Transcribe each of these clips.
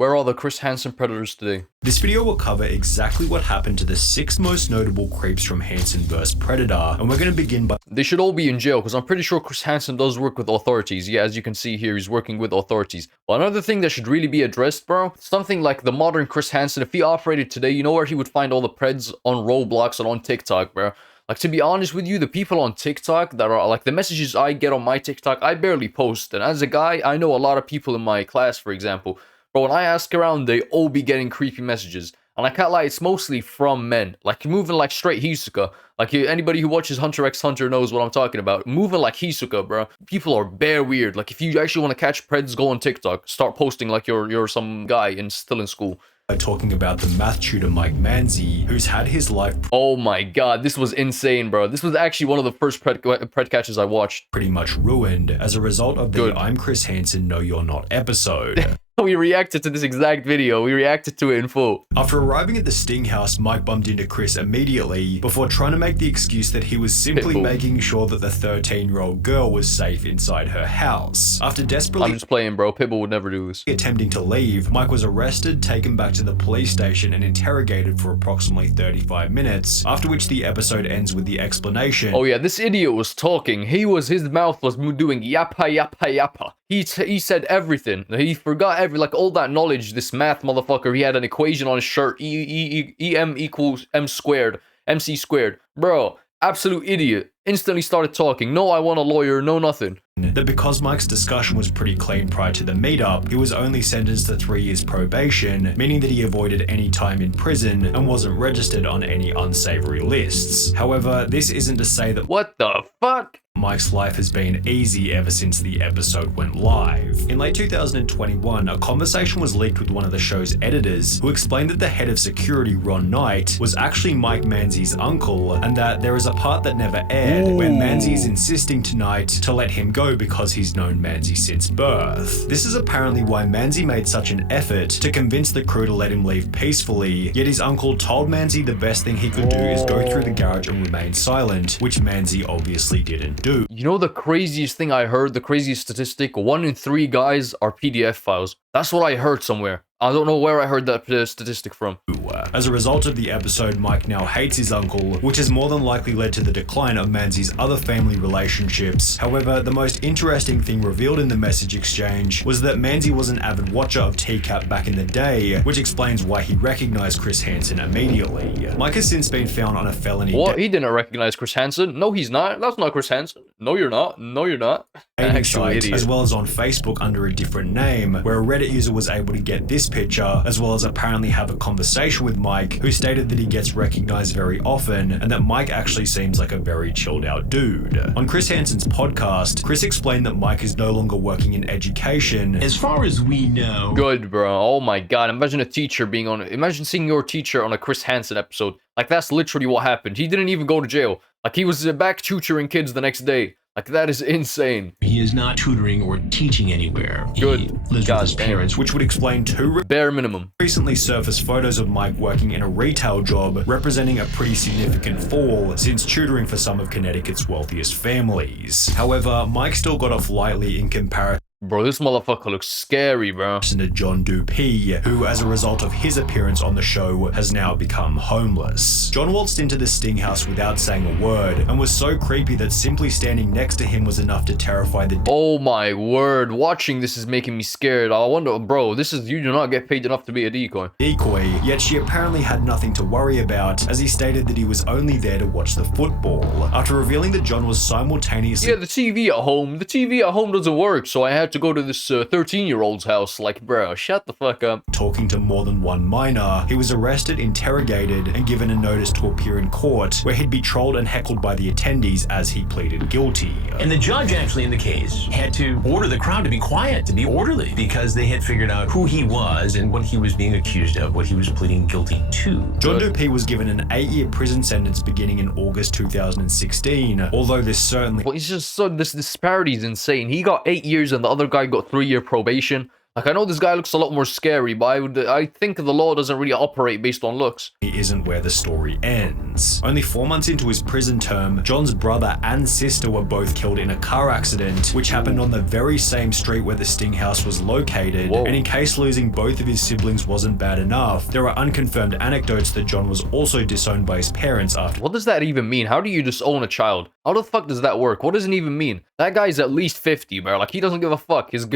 Where are the Chris Hansen predators today? This video will cover exactly what happened to the 6 most notable creeps from Hansen vs. Predator, and we're going to begin by... They should all be in jail, because I'm pretty sure Chris Hansen does work with authorities. Yeah, as you can see here, he's working with authorities. But another thing that should really be addressed, bro, something like the modern Chris Hansen, if he operated today, you know where he would find all the preds on Roblox and on TikTok, bro? Like, to be honest with you, the people on TikTok that are, like, the messages I get on my TikTok, I barely post. And as a guy, I know a lot of people in my class, for example. But when I ask around, they all be getting creepy messages. And I can't lie, it's mostly from men. Like, moving like straight Hisoka. Like, anybody who watches Hunter x Hunter knows what I'm talking about. Moving like Hisoka, bro. People are bare weird. Like, if you actually want to catch preds, go on TikTok. Start posting like you're some guy and still in school. Talking about the math tutor Mike Manzi, who's had his life... Oh my god, this was insane, bro. This was actually one of the first pred catches I watched. ...pretty much ruined as a result of the I'm Chris Hansen, No You're Not episode. We reacted to this exact video. We reacted to it in full. After arriving at the Sting house, Mike bumped into Chris immediately before trying to make the excuse that he was simply making sure that the 13-year-old girl was safe inside her house. After desperately... I'm just playing, bro. Pitbull would never do this. ...attempting to leave, Mike was arrested, taken back to the police station and interrogated for approximately 35 minutes, after which the episode ends with the explanation. Oh yeah, this idiot was talking. His mouth was doing yappa yappa yappa. He said everything. He forgot like all that knowledge. This math motherfucker, he had an equation on his shirt. EM equals MC squared. Bro, absolute idiot. Instantly started talking. No, I want a lawyer. No, nothing. That because Mike's discussion was pretty clean prior to the meetup, he was only sentenced to 3 years probation, meaning that he avoided any time in prison and wasn't registered on any unsavory lists. However, this isn't to say that... What the fuck? Mike's life has been easy ever since the episode went live. In late 2021, a conversation was leaked with one of the show's editors, who explained that the head of security, Ron Knight, was actually Mike Manzi's uncle, and that there is a part that never aired where Manzi is insisting to Knight to let him go because he's known Manzi since birth. This is apparently why Manzi made such an effort to convince the crew to let him leave peacefully, yet his uncle told Manzi the best thing he could do is go through the garage and remain silent, which Manzi obviously didn't do. You know the craziest thing I heard, the craziest statistic? 1 in 3 guys are PDF files. That's what I heard somewhere. I don't know where I heard that statistic from. As a result of the episode, Mike now hates his uncle, which has more than likely led to the decline of Manzi's other family relationships. However, the most interesting thing revealed in the message exchange was that Manzi was an avid watcher of TCAP back in the day, which explains why he recognized Chris Hansen immediately. Mike has since been found on a felony... What? He didn't recognize Chris Hansen? No, he's not. That's not Chris Hansen. No, you're not. No, you're not. Site, as well as on Facebook under a different name, where a Reddit user was able to get this picture, as well as apparently have a conversation with Mike, who stated that he gets recognized very often, and that Mike actually seems like a very chilled out dude. On Chris Hansen's podcast, Chris explained that Mike is no longer working in education. As far as we know. Good, bro. Oh my god. Imagine a teacher being on... Imagine seeing your teacher on a Chris Hansen episode. Like, that's literally what happened. He didn't even go to jail. Like, he was back tutoring kids the next day. Like, that is insane. He is not tutoring or teaching anywhere. Good. He lives with his parents. Which would explain 2 bare minimum. Recently surfaced photos of Mike working in a retail job, representing a pretty significant fall since tutoring for some of Connecticut's wealthiest families. However, Mike still got off lightly in comparison. Bro, this motherfucker looks scary, bro. To John Dupee, who, as a result of his appearance on the show, has now become homeless. John waltzed into the Sting house without saying a word, and was so creepy that simply standing next to him was enough to terrify the... Oh my word, watching this is making me scared. I wonder, bro, you do not get paid enough to be a decoy. Yet she apparently had nothing to worry about, as he stated that he was only there to watch the football. After revealing that John was simultaneously... Yeah, the TV at home doesn't work, so I had to go to this 13-year-old's house. Like, bro, shut the fuck up. Talking to more than one minor, he was arrested, interrogated, and given a notice to appear in court, where he'd be trolled and heckled by the attendees as he pleaded guilty. And the judge actually in the case had to order the crowd to be quiet, to be orderly, because they had figured out who he was and what he was being accused of, what he was pleading guilty to. John Dupee was given an 8-year prison sentence beginning in August 2016, although this certainly... Well, it's just so, this disparity is insane. He got 8 years and the other guy got 3-year probation. Like, I know this guy looks a lot more scary, but I think the law doesn't really operate based on looks. It isn't where the story ends. Only 4 months into his prison term, John's brother and sister were both killed in a car accident, which happened on the very same street where the Sting house was located. Whoa. And in case losing both of his siblings wasn't bad enough, there are unconfirmed anecdotes that John was also disowned by his parents after. What does that even mean? How do you disown a child? How the fuck does that work? What does it even mean? That guy's at least 50, bro. Like, he doesn't give a fuck. His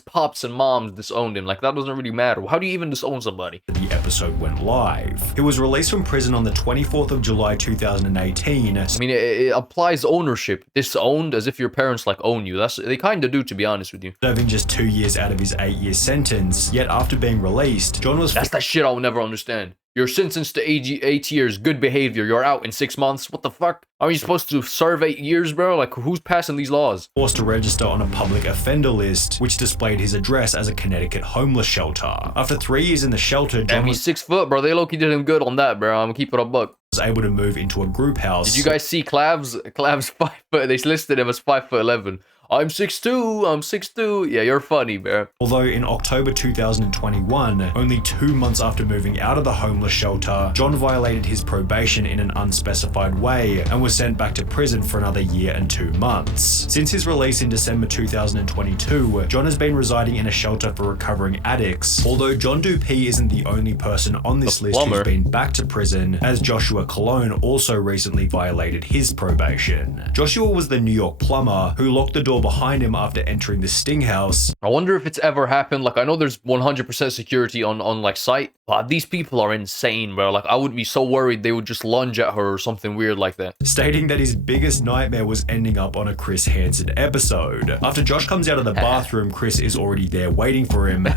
pops and moms disowned him. Like, that doesn't really matter. How do you even disown somebody? The episode went live. He was released from prison on the 24th of July 2018. I mean, it applies ownership. Disowned as if your parents, like, own you. They kind of do, to be honest with you. Serving just 2 years out of his 8-year sentence. Yet after being released, John was... That's that shit I will never understand. You're sentenced to 8 years, good behavior. You're out in 6 months. What the fuck? Are you supposed to serve 8 years, bro? Like, who's passing these laws? Forced to register on a public offender list, which displayed his address as a Connecticut homeless shelter. After 3 years in the shelter, John He's 6 foot, bro. They low-key did him good on that, bro. I'm gonna keep it a buck. was able to move into a group house. Did you guys see Clav's 5 foot? They listed him as 5'11". I'm 6'2", I'm 6'2". Yeah, you're funny, bro. Although in October 2021, only 2 months after moving out of the homeless shelter, John violated his probation in an unspecified way and was sent back to prison for another year and 2 months. Since his release in December 2022, John has been residing in a shelter for recovering addicts. Although John Dupee isn't the only person on this list who's been back to prison, as Joshua Cologne also recently violated his probation. Joshua was the New York plumber who locked the door behind him after entering the Sting house. I wonder if it's ever happened. Like, I know there's 100% security on like site, but these people are insane, bro. Like, I would be so worried they would just lunge at her or something weird like that. Stating that his biggest nightmare was ending up on a Chris Hansen episode. After Josh comes out of the bathroom, Chris is already there waiting for him.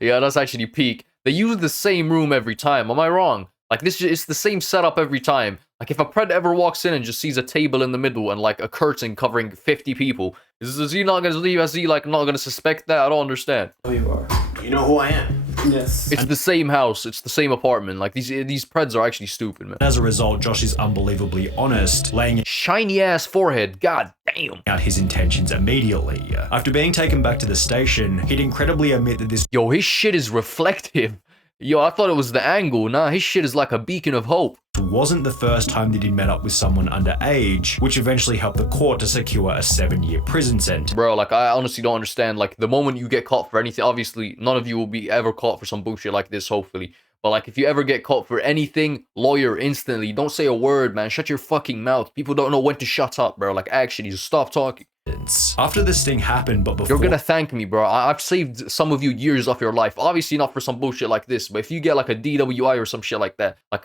Yeah, that's actually peak. They use the same room every time. Am I wrong? Like, it's the same setup every time. Like, if a pred ever walks in and just sees a table in the middle and like a curtain covering 50 people, is he not gonna leave? Is he like not gonna suspect that? I don't understand. Who you are? You know who I am. Yes. It's the same house. It's the same apartment. Like, these preds are actually stupid, man. As a result, Josh is unbelievably honest, laying Shiny ass forehead. God damn. out his intentions immediately. After being taken back to the station, he'd incredibly admit that this Yo, his shit is reflective. Yo, I thought it was the angle. Nah, his shit is like a beacon of hope. wasn't the first time that he'd met up with someone underage, which eventually helped the court to secure a 7-year prison sentence. Bro, like, I honestly don't understand. Like, the moment you get caught for anything, obviously, none of you will be ever caught for some bullshit like this, hopefully. But, like, if you ever get caught for anything, lawyer instantly. Don't say a word, man. Shut your fucking mouth. People don't know when to shut up, bro. Like, actually, just stop talking. After this thing happened, but before... You're gonna thank me, bro. I've saved some of you years off your life. Obviously not for some bullshit like this, but if you get like a DWI or some shit like that, like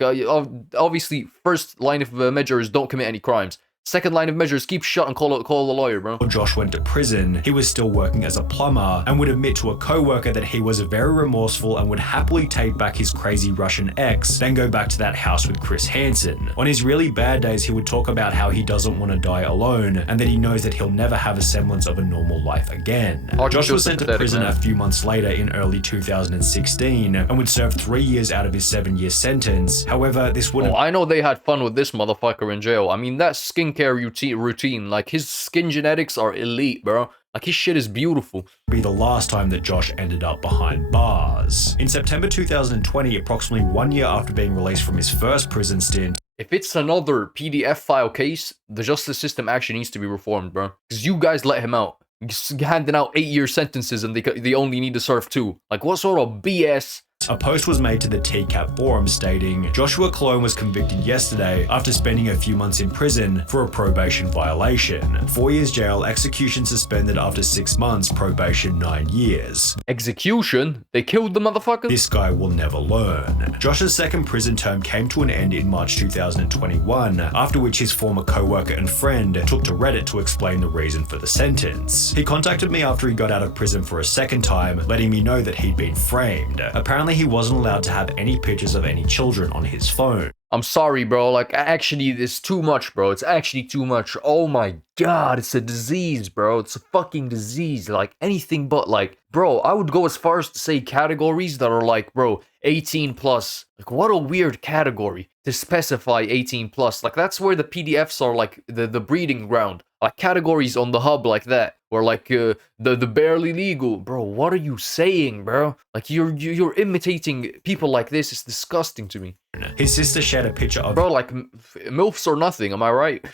obviously first line of measure is don't commit any crimes. Second line of measures, keep shut and call a lawyer, bro. Josh went to prison, he was still working as a plumber and would admit to a co-worker that he was very remorseful and would happily take back his crazy Russian ex, then go back to that house with Chris Hansen. On his really bad days, he would talk about how he doesn't want to die alone and that he knows that he'll never have a semblance of a normal life again. Josh was sent to prison a few months later in early 2016 and would serve 3 years out of his 7-year sentence. However, this wouldn't... I know they had fun with this motherfucker in jail. I mean, that skincare routine, like his skin genetics are elite, bro. Like his shit is beautiful. Be the last time that Josh ended up behind bars. In September 2020, approximately 1 year after being released from his first prison stint, if it's another PDF file case, the justice system actually needs to be reformed, bro. Because you guys let him out. Just handing out 8-year sentences and they only need to serve 2. Like, what sort of BS? a post was made to the TCAP forum stating, Joshua Cologne was convicted yesterday after spending a few months in prison for a probation violation. 4 years jail, execution suspended after 6 months, probation 9 years. Execution? They killed the motherfucker? This guy will never learn. Josh's second prison term came to an end in March 2021, after which his former co-worker and friend took to Reddit to explain the reason for the sentence. He contacted me after he got out of prison for a second time, letting me know that he'd been framed. Apparently he wasn't allowed to have any pictures of any children on his phone. I'm sorry, bro. Like, actually, it's too much, bro. It's actually too much. Oh my god, it's a disease, bro. It's a fucking disease. Like, anything but, like, bro, I would go as far as to say categories that are like, bro, 18 plus. Like, what a weird category to specify 18 plus. Like, that's where the PDFs are, like, the breeding ground. Like, categories on the hub like that. or like the barely legal, bro. What are you saying, bro? Like you're imitating people like this. It's disgusting to me. His sister shared a picture of, bro, like MILFs or nothing, am I right?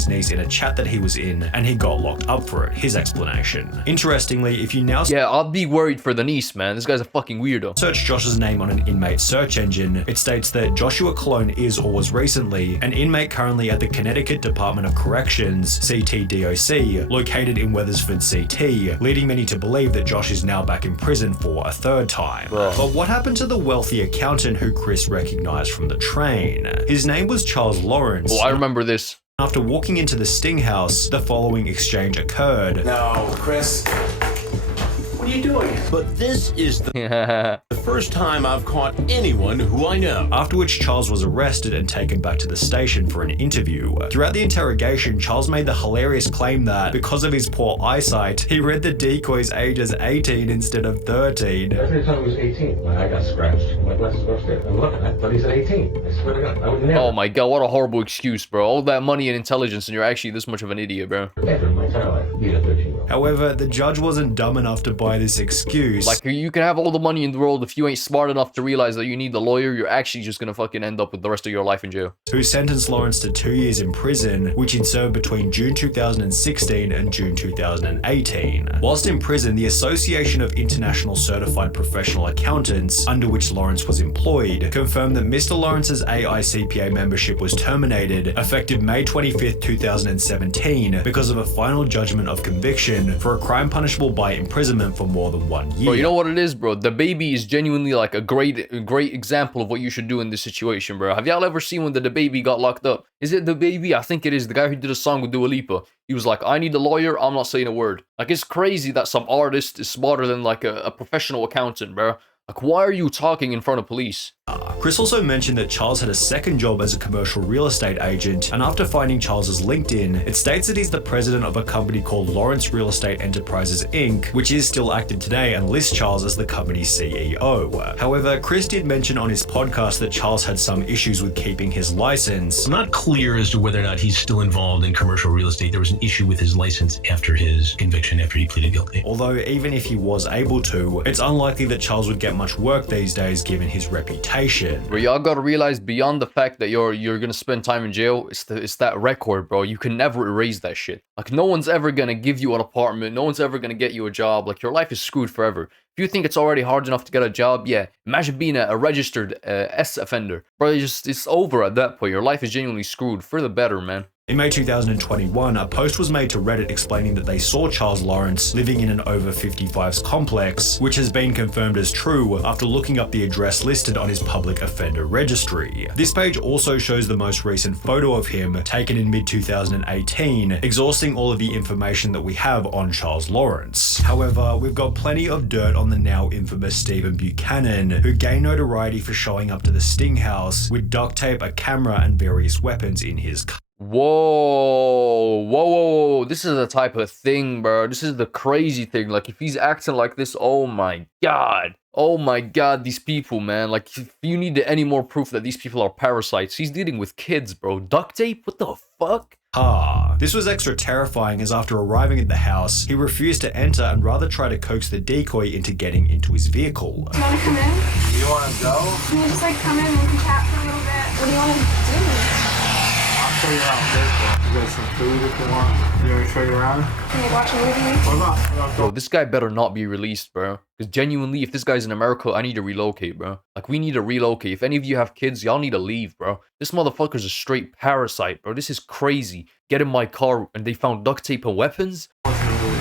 his niece in a chat that he was in, and he got locked up for it. His explanation. Interestingly, if you now yeah, I'll be worried for the niece, man. This guy's a fucking weirdo. search Josh's name on an inmate search engine, it states that Joshua Cologne is or was recently an inmate currently at the Connecticut Department of Corrections, CTDOC, located in Wethersford, CT, leading many to believe that Josh is now back in prison for a third time. Bro. But what happened to the wealthy accountant who Chris recognized from the train? His name was Charles Lawrence. Oh, I remember this. After walking into the Sting house, the following exchange occurred. No, Chris. What are you doing? But this is the first time I've caught anyone who I know. After which Charles was arrested and taken back to the station for an interview. Throughout the interrogation, Charles made the hilarious claim that because of his poor eyesight, he read the decoy's age as 18 instead of 13. Every time he was 18 when I got scratched. My glasses were upstairs. I'm looking, I thought he said 18. I swear to God, I would never. Oh my god, what a horrible excuse, bro. All that money and intelligence and you're actually this much of an idiot, bro. Ever in my entire life, beat a 13-year-old. However, the judge wasn't dumb enough to buy this excuse. Like, you can have all the money in the world, if you ain't smart enough to realize that you need the lawyer, you're actually just gonna fucking end up with the rest of your life in jail. Who sentenced Lawrence to 2 years in prison, which he'd served between June 2016 and June 2018. Whilst in prison, the Association of International Certified Professional Accountants, under which Lawrence was employed, confirmed that Mr. Lawrence's AICPA membership was terminated effective May 25th, 2017 because of a final judgment of conviction for a crime punishable by imprisonment for more than 1 year. Bro, you know what it is, bro? The baby is genuinely like a great example of what you should do in this situation, bro. Have y'all ever seen when the baby got locked up? Is it the baby? I think it is. The guy who did a song with Dua Lipa. He was like, I need a lawyer, I'm not saying a word. Like, it's crazy that some artist is smarter than like a professional accountant, bro. Like, why are you talking in front of police? Chris also mentioned that Charles had a second job as a commercial real estate agent, and after finding Charles's LinkedIn, it states that he's the president of a company called Lawrence Real Estate Enterprises Inc., which is still active today and lists Charles as the company's CEO. However, Chris did mention on his podcast that Charles had some issues with keeping his license. I'm not clear as to whether or not he's still involved in commercial real estate. There was an issue with his license after his conviction, after he pleaded guilty. Although even if he was able to, it's unlikely that Charles would get much work these days given his reputation. Bro, y'all gotta realize beyond the fact that you're gonna spend time in jail, it's that record, bro. You can never erase that shit. Like, no one's ever gonna give you an apartment. No one's ever gonna get you a job. Like, your life is screwed forever. If you think it's already hard enough to get a job, yeah, imagine being a registered S offender. Bro, it's over at that point. Your life is genuinely screwed for the better, man. In May 2021, a post was made to Reddit explaining that they saw Charles Lawrence living in an over 55s complex, which has been confirmed as true after looking up the address listed on his public offender registry. This page also shows the most recent photo of him, taken in mid-2018, exhausting all of the information that we have on Charles Lawrence. However, we've got plenty of dirt on the now infamous Stephen Buchanan, who gained notoriety for showing up to the Sting house with duct tape, a camera, and various weapons in his car. Whoa. This is the type of thing, bro. This is the crazy thing. Like, if he's acting like this, oh my god. Oh my god, these people, man. Like, if you need any more proof that these people are parasites, he's dealing with kids, bro. Duct tape? What the fuck? This was extra terrifying as after arriving at the house, he refused to enter and rather tried to coax the decoy into getting into his vehicle. You wanna come in? You want to go? Can you just like come in and we can chat for a little bit? What do you wanna do? I'll show you around. You got some food if you want. You want me to show you around? Can we watch a movie? What about? Bro, this guy better not be released, bro. Because genuinely, if this guy's in America, I need to relocate, bro. Like, we need to relocate. If any of you have kids, y'all need to leave, bro. This motherfucker's a straight parasite, bro. This is crazy. Get in my car and they found duct tape and weapons?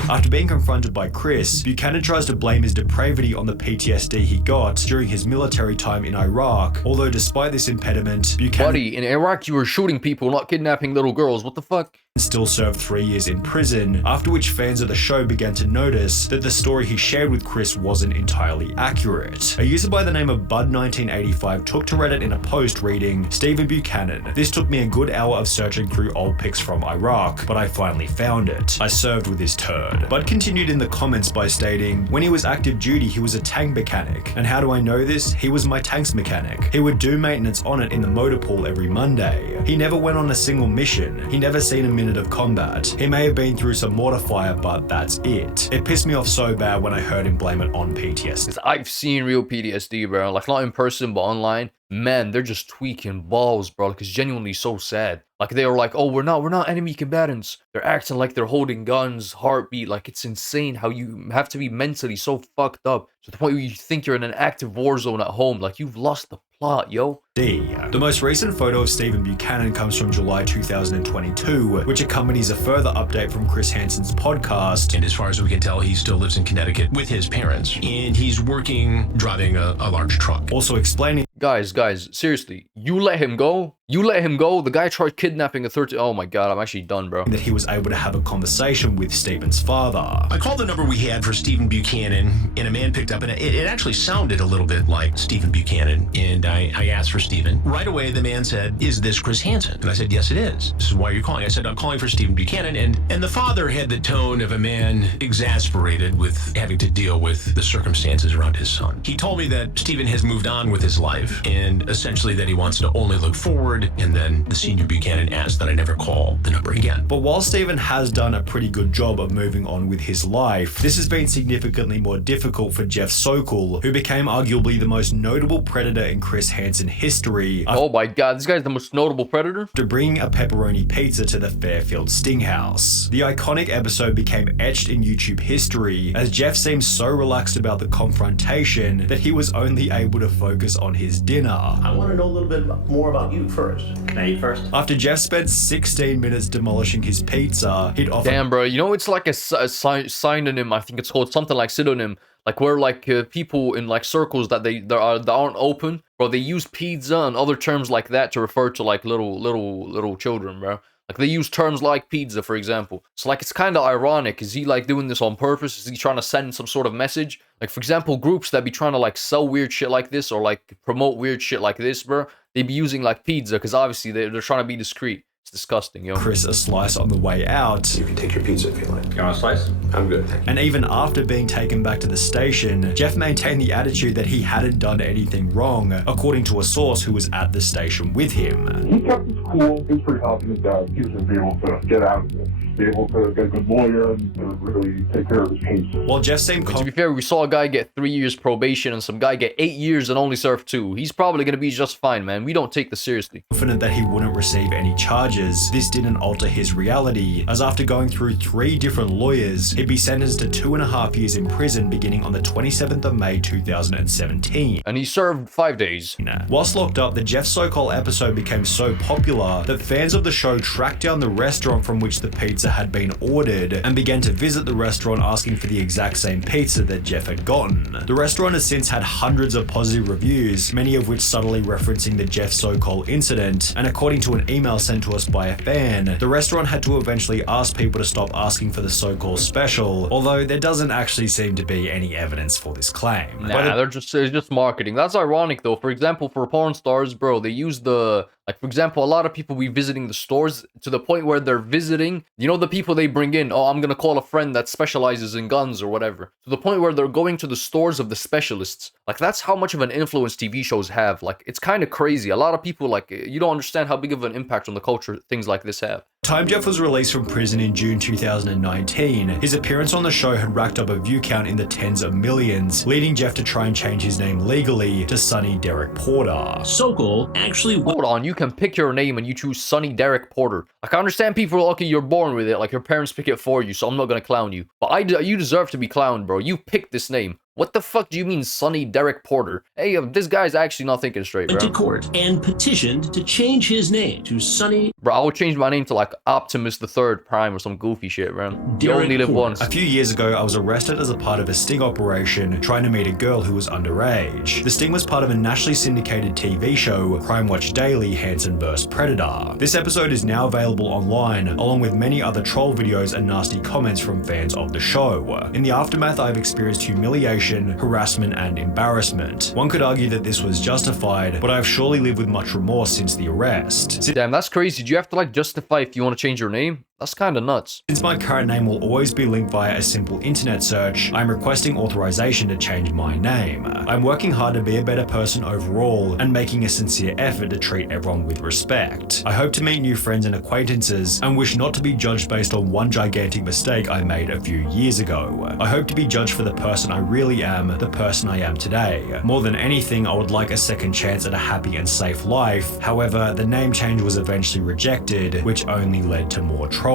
After being confronted by Chris, Buchanan tries to blame his depravity on the PTSD he got during his military time in Iraq, although despite this impediment, Buchanan Buddy, in Iraq you were shooting people, not kidnapping little girls. What the fuck? still served 3 years in prison, after which fans of the show began to notice that the story he shared with Chris wasn't entirely accurate. A user by the name of Bud1985 took to Reddit in a post reading, "Stephen Buchanan. This took me a good hour of searching through old pics from Iraq, but I finally found it. I served with this turd." board. Bud continued in the comments by stating, when he was active duty, he was a tank mechanic. And how do I know this? He was my tank's mechanic. He would do maintenance on it in the motor pool every Monday. He never went on a single mission. He never seen a minute of combat. He may have been through some mortar fire, but that's it. It pissed me off so bad when I heard him blame it on PTSD. Because I've seen real PTSD, bro. Like, not in person, but online. Man, they're just tweaking balls, bro. Like, it's genuinely so sad. Like, they were like, oh, we're not enemy combatants. They're acting like they're holding guns, heartbeat. Like, it's insane how you have to be mentally so fucked up to the point where you think you're in an active war zone at home. Like, you've lost the plot, yo. The most recent photo of Stephen Buchanan comes from July 2022, which accompanies a further update from Chris Hansen's podcast. And as far as we can tell, he still lives in Connecticut with his parents. And he's working, driving a large truck. Also explaining, Guys, seriously, you let him go? You let him go? The guy tried kidnapping a 13... Oh my god, I'm actually done, bro. that he was able to have a conversation with Stephen's father. I called the number we had for Stephen Buchanan, and a man picked up, and it actually sounded a little bit like Stephen Buchanan. And I asked for Stephen. Right away, the man said, "Is this Chris Hansen?" And I said, "Yes, it is. This is why you're calling." I said, "I'm calling for Stephen Buchanan." And the father had the tone of a man exasperated with having to deal with the circumstances around his son. He told me that Stephen has moved on with his life, and essentially that he wants to only look forward. And then the senior Buchanan asked that I never call the number again. But while Stephen has done a pretty good job of moving on with his life, this has been significantly more difficult for Jeff Sokol, who became arguably the most notable predator in Chris Hansen history. Oh my god, this guy's the most notable predator? After bringing a pepperoni pizza to the Fairfield Sting House. The iconic episode became etched in YouTube history, as Jeff seemed so relaxed about the confrontation that he was only able to focus on his dinner. I want to know a little bit more about you first. Can I eat first? After Jeff spent 16 minutes demolishing his pizza, he'd offer— Damn, bro, you know, it's like a synonym, I think it's called something like synonym, like where like people in like circles that aren't open, bro, they use pizza and other terms like that to refer to like little children, bro. Like, they use terms like pizza, for example. So, like, it's kind of ironic. Is he, like, doing this on purpose? Is he trying to send some sort of message? Like, for example, groups that be trying to, like, sell weird shit like this or, like, promote weird shit like this, bro, they be using, like, pizza because, obviously, they're trying to be discreet. It's disgusting, yo. Chris a slice on the way out. You can take your pizza if you like. You want a slice? I'm good, thank you. And even after being taken back to the station, Jeff maintained the attitude that he hadn't done anything wrong, according to a source who was at the station with him. He kept his cool. He was pretty confident that he was going to be able to get out of this, be able to get a good lawyer and really take care of his case. While Jeff seemed to be fair, we saw a guy get 3 years probation and some guy get 8 years and only serve 2. He's probably going to be just fine, man. We don't take this seriously. Confident that he wouldn't receive any charges, this didn't alter his reality, as after going through 3 different lawyers, he'd be sentenced to 2.5 years in prison beginning on the 27th of May 2017. And he served 5 days. Whilst locked up, the Jeff Sokol episode became so popular that fans of the show tracked down the restaurant from which the pizza had been ordered and began to visit the restaurant asking for the exact same pizza that Jeff had gotten. The restaurant has since had hundreds of positive reviews, many of which subtly referencing the Jeff Sokol incident, and according to an email sent to us by a fan, the restaurant had to eventually ask people to stop asking for the Sokol special, although there doesn't actually seem to be any evidence for this claim. Nah, it's just marketing. That's ironic though. For example, for porn stars, bro, they use the, like, for example, a lot of people be visiting the stores to the point where they're visiting, you know, the people they bring in, oh, I'm gonna call a friend that specializes in guns or whatever, to the point where they're going to the stores of the specialists. Like, that's how much of an influence TV shows have. Like, it's kind of crazy. A lot of people, like, you don't understand how big of an impact on the culture things like this have. Time Jeff was released from prison in June 2019, his appearance on the show had racked up a view count in the tens of millions, leading Jeff to try and change his name legally to Sonny Derek Porter. Sokol actually... Hold on, you can pick your name and you choose Sonny Derek Porter. Like, I understand people are lucky you're born with it, like your parents pick it for you, so I'm not gonna clown you. But you deserve to be clowned, bro. You picked this name. What the fuck do you mean Sonny Derek Porter? Hey, this guy's actually not thinking straight, bro. Went to court and petitioned to change his name to Sonny... Bro, I would change my name to like Optimus the Third Prime or some goofy shit, bro. You only live once. A few years ago, I was arrested as a part of a sting operation trying to meet a girl who was underage. The sting was part of a nationally syndicated TV show, Crime Watch Daily, Hansen vs. Predator. This episode is now available online, along with many other troll videos and nasty comments from fans of the show. In the aftermath, I've experienced humiliation, harassment, and embarrassment. One could argue that this was justified, but I've surely lived with much remorse since the arrest. Damn, that's crazy. Do you have to like justify if you want to change your name? That's kind of nuts. Since my current name will always be linked via a simple internet search, I'm requesting authorization to change my name. I'm working hard to be a better person overall and making a sincere effort to treat everyone with respect. I hope to meet new friends and acquaintances and wish not to be judged based on one gigantic mistake I made a few years ago. I hope to be judged for the person I really am, the person I am today. More than anything, I would like a second chance at a happy and safe life. However, the name change was eventually rejected, which only led to more trolling.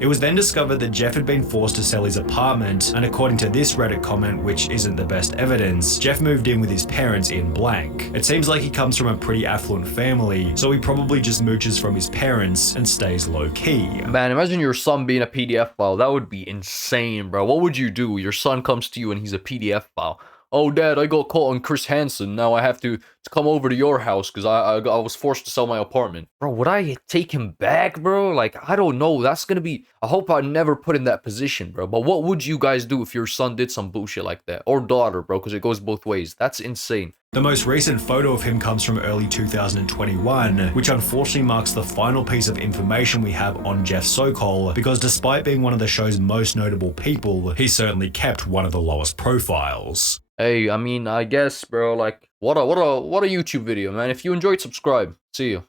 It was then discovered that Jeff had been forced to sell his apartment, and according to this Reddit comment, which isn't the best evidence, Jeff moved in with his parents in blank. It seems like he comes from a pretty affluent family, so he probably just mooches from his parents and stays low-key. Man, imagine your son being a PDF file. That would be insane, bro. What would you do? Your son comes to you and he's a PDF file. Oh, Dad, I got caught on Chris Hansen. Now I have to come over to your house because I was forced to sell my apartment. Bro, would I take him back, bro? Like, I don't know. That's going to be... I hope I never put in that position, bro. But what would you guys do if your son did some bullshit like that? Or daughter, bro, because it goes both ways. That's insane. The most recent photo of him comes from early 2021, which unfortunately marks the final piece of information we have on Jeff Sokol, because despite being one of the show's most notable people, he certainly kept one of the lowest profiles. Hey, I mean, I guess, bro, like, what a YouTube video, man. If you enjoyed, subscribe. See you.